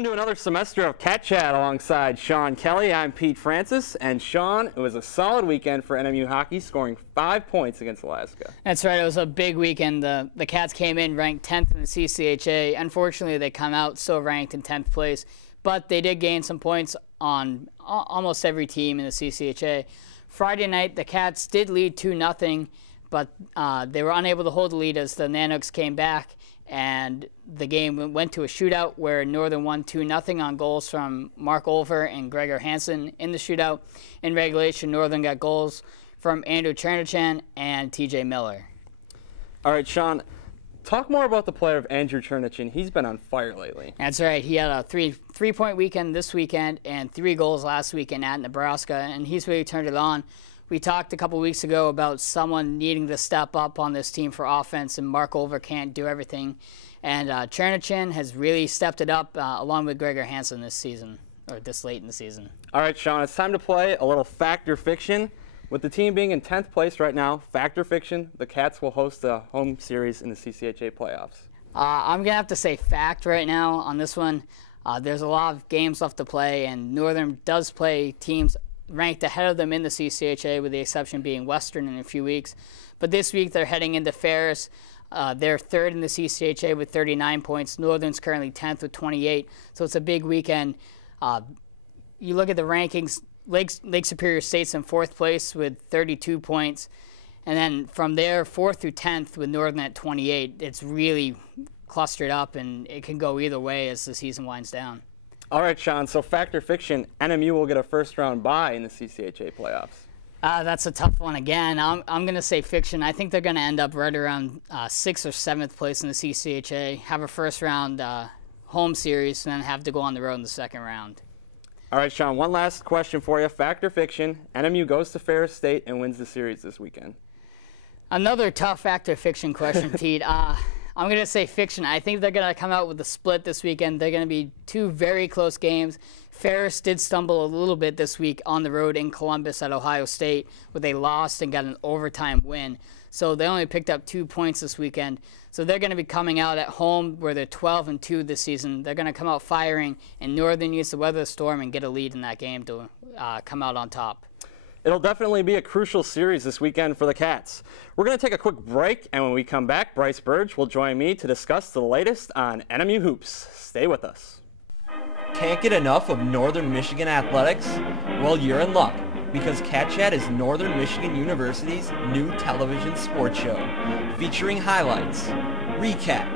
Welcome to another semester of Cat Chat alongside Sean Kelly. I'm Pete Francis, and Sean, it was a solid weekend for NMU hockey, scoring 5 points against Alaska. That's right. It was a big weekend. The Cats came in ranked 10th in the CCHA. Unfortunately, they come out still ranked in 10th place, but they did gain some points on almost every team in the CCHA. Friday night, the Cats did lead 2-0, but they were unable to hold the lead as the Nanooks came back, and the game went to a shootout where Northern won 2-0 on goals from Mark Olver and Gregor Hansen in the shootout. In regulation, Northern got goals from Andrew Chernichan and TJ Miller. All right, Sean, talk more about the player of Andrew Chernichan. He's been on fire lately. That's right. He had a three-point weekend this weekend and 3 goals last weekend at Nebraska, and he's really turned it on. We talked a couple weeks ago about someone needing to step up on this team for offense, and Mark Olver can't do everything. And Chernichan has really stepped it up along with Gregor Hansen this season, or this late in the season. All right, Sean, it's time to play a little Fact or Fiction. With the team being in 10th place right now, Fact or Fiction, the Cats will host a home series in the CCHA playoffs. I'm going to have to say fact right now on this one. There's a lot of games left to play, and Northern does play teams ranked ahead of them in the CCHA, with the exception being Western in a few weeks. But this week they're heading into Ferris. They're third in the CCHA with 39 points. Northern's currently 10th with 28, so it's a big weekend. You look at the rankings, Lake Superior State's in 4th place with 32 points. And then from there, 4th through 10th with Northern at 28. It's really clustered up, and it can go either way as the season winds down. All right, Sean, so Fact or Fiction, NMU will get a first-round bye in the CCHA playoffs. That's a tough one again. I'm going to say fiction. I think they're going to end up right around 6th or 7th place in the CCHA, have a first-round home series, and then have to go on the road in the second round. All right, Sean, one last question for you. Fact or Fiction, NMU goes to Ferris State and wins the series this weekend. Another tough fact or fiction question, Pete. I'm going to say fiction. I think they're going to come out with a split this weekend. They're going to be 2 very close games. Ferris did stumble a little bit this week on the road in Columbus at Ohio State, where they lost and got an overtime win. So they only picked up 2 points this weekend. So they're going to be coming out at home where they're 12-2 this season. They're going to come out firing, and Northern needs to weather the storm and get a lead in that game to come out on top. It'll definitely be a crucial series this weekend for the Cats. We're going to take a quick break, and when we come back, Bryce Burge will join me to discuss the latest on NMU hoops. Stay with us. Can't get enough of Northern Michigan athletics? Well, you're in luck, because Cat Chat is Northern Michigan University's new television sports show, featuring highlights, recap,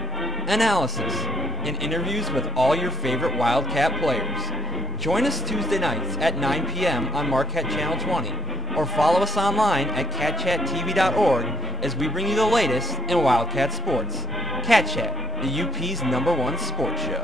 analysis, and interviews with all your favorite Wildcat players. Join us Tuesday nights at 9 p.m. on Marquette Channel 20, or follow us online at catchattv.org as we bring you the latest in Wildcat sports. Cat Chat, the UP's #1 sports show.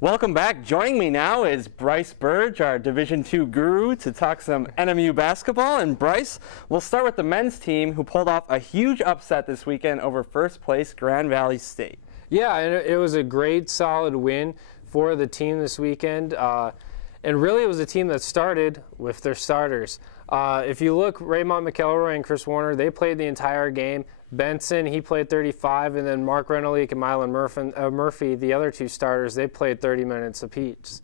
Welcome back. Joining me now is Bryce Burge, our Division II guru, to talk some NMU basketball. And Bryce, we'll start with the men's team, who pulled off a huge upset this weekend over first place Grand Valley State. Yeah, and it was a great, solid win for the team this weekend. And really, it was a team that started with their starters. If you look, Raymond McElroy and Chris Warner, they played the entire game. Benson, he played 35, and then Mark Renelick and Mylan Murphy, the other 2 starters, they played 30 minutes apiece.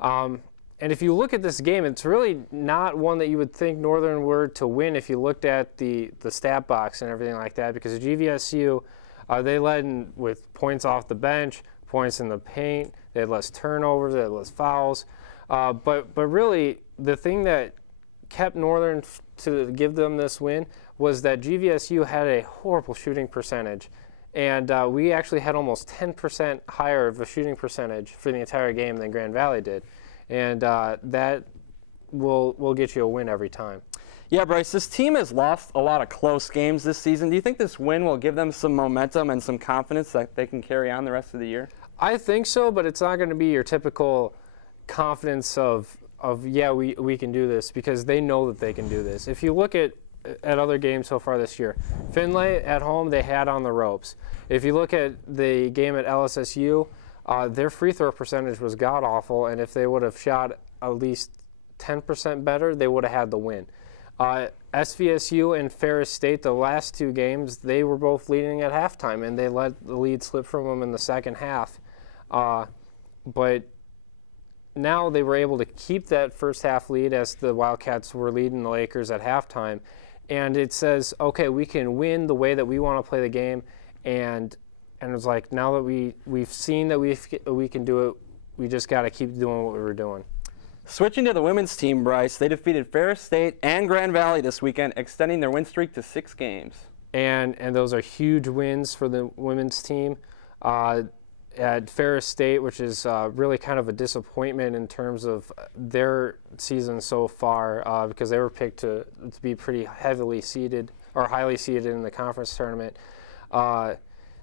And if you look at this game, it's really not one that you would think Northern were to win if you looked at the stat box and everything like that, because GVSU, they led with points off the bench, points in the paint, they had less turnovers, they had less fouls. But really, the thing that kept Northern to give them this win was that GVSU had a horrible shooting percentage. And we actually had almost 10% higher of a shooting percentage for the entire game than Grand Valley did. And that will get you a win every time. Yeah, Bryce, this team has lost a lot of close games this season. Do you think this win will give them some momentum and some confidence that they can carry on the rest of the year? I think so, but it's not going to be your typical confidence of yeah, we can do this, because they know that they can do this. If you look at other games so far this year, Finlay at home, they had on the ropes. If you look at the game at LSSU, their free throw percentage was god-awful, and if they would have shot at least 10% better, they would have had the win. SVSU and Ferris State, the last 2 games, they were both leading at halftime, and they let the lead slip from them in the second half. But now they were able to keep that first half lead as the Wildcats were leading the Lakers at halftime. And it says, okay, we can win the way that we want to play the game. And it's like, now that we've seen that we can do it, we just got to keep doing what we were doing. Switching to the women's team, Bryce, they defeated Ferris State and Grand Valley this weekend, extending their win streak to 6 games. And those are huge wins for the women's team. At Ferris State, which is really kind of a disappointment in terms of their season so far, because they were picked to be pretty heavily seeded or highly seeded in the conference tournament.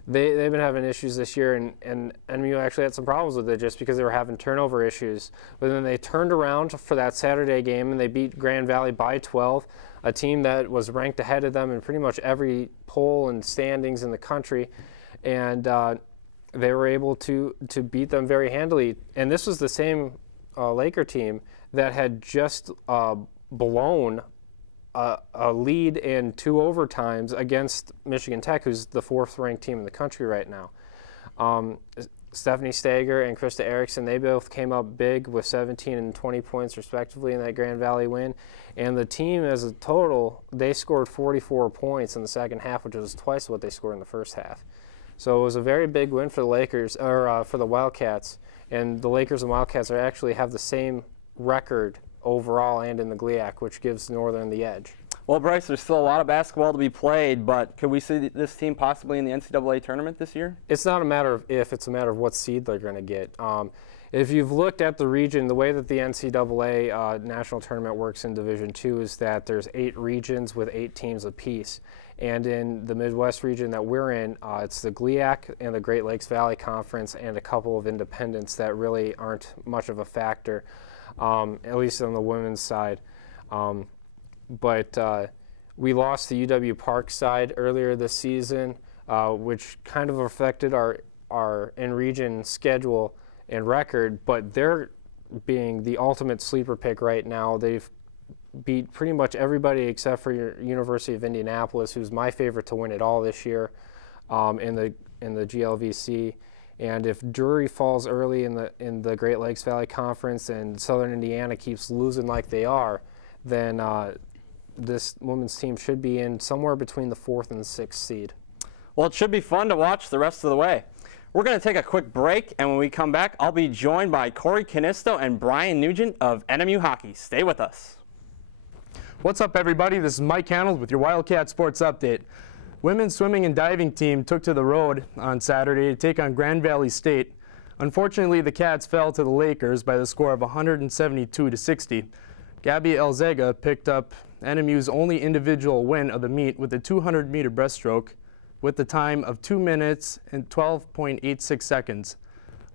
They've been having issues this year, and NMU actually had some problems with it just because they were having turnover issues. But then they turned around for that Saturday game, and they beat Grand Valley by 12, a team that was ranked ahead of them in pretty much every poll and standings in the country. And they were able to beat them very handily. And this was the same Laker team that had just blown a lead in 2 overtimes against Michigan Tech, who's the 4th-ranked team in the country right now. Stephanie Stager and Krista Erickson, they both came up big with 17 and 20 points respectively in that Grand Valley win. And the team as a total, they scored 44 points in the second half, which was twice what they scored in the first half. So it was a very big win for the Lakers, or for the Wildcats. And the Lakers and Wildcats actually have the same record overall and in the GLIAC, which gives Northern the edge. Well, Bryce, there's still a lot of basketball to be played, but could we see this team possibly in the NCAA tournament this year? It's not a matter of if, it's a matter of what seed they're going to get. If you've looked at the region, the way that the NCAA national tournament works in Division II is that there's 8 regions with 8 teams apiece. And in the Midwest region that we're in, it's the GLIAC and the Great Lakes Valley Conference and a couple of independents that really aren't much of a factor, at least on the women's side. But we lost the UW Park side earlier this season, which kind of affected our in-region schedule and record, but they're being the ultimate sleeper pick right now. They've beat pretty much everybody except for your University of Indianapolis, who's my favorite to win it all this year in the GLVC. And if Drury falls early in the Great Lakes Valley Conference and Southern Indiana keeps losing like they are, then this women's team should be in somewhere between the 4th and 6th seed. Well, it should be fun to watch the rest of the way. We're going to take a quick break, and when we come back, I'll be joined by Kory Kaunisto and Brian Nugent of NMU Hockey. Stay with us. What's up, everybody? This is Mike Hanold with your Wildcat Sports Update. Women's swimming and diving team took to the road on Saturday to take on Grand Valley State. Unfortunately, the Cats fell to the Lakers by the score of 172-60. Gabby Elzega picked up NMU's only individual win of the meet with a 200-meter breaststroke with the time of 2 minutes and 12.86 seconds.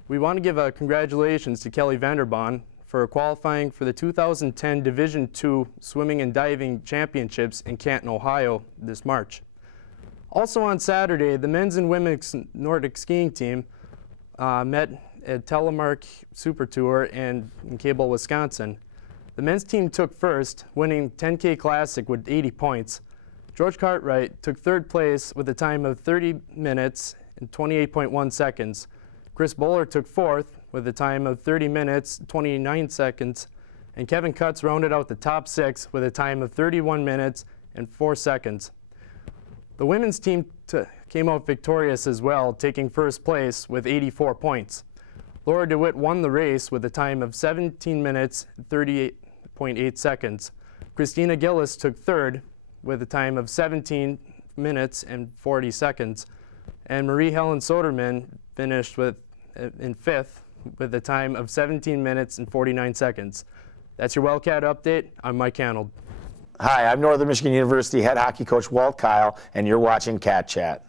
We want to give a congratulations to Kelly Vanderbaan for qualifying for the 2010 Division II Swimming and Diving Championships in Canton, Ohio this March. Also on Saturday, the men's and women's Nordic skiing team met at Telemark Super Tour in Cable, Wisconsin. The men's team took first, winning 10K Classic with 80 points. George Cartwright took 3rd place with a time of 30 minutes and 28.1 seconds. Chris Bowler took 4th with a time of 30 minutes, 29 seconds. And Kevin Cutts rounded out the top 6 with a time of 31 minutes and 4 seconds. The women's team came out victorious as well, taking 1st place with 84 points. Laura DeWitt won the race with a time of 17 minutes, 38.8 seconds. Christina Gillis took 3rd with a time of 17 minutes and 40 seconds. And Marie Helen Soderman finished in 5th with a time of 17 minutes and 49 seconds. That's your Wildcat Update. I'm Mike Hanold. Hi, I'm Northern Michigan University head hockey coach Walt Kyle, and you're watching Cat Chat.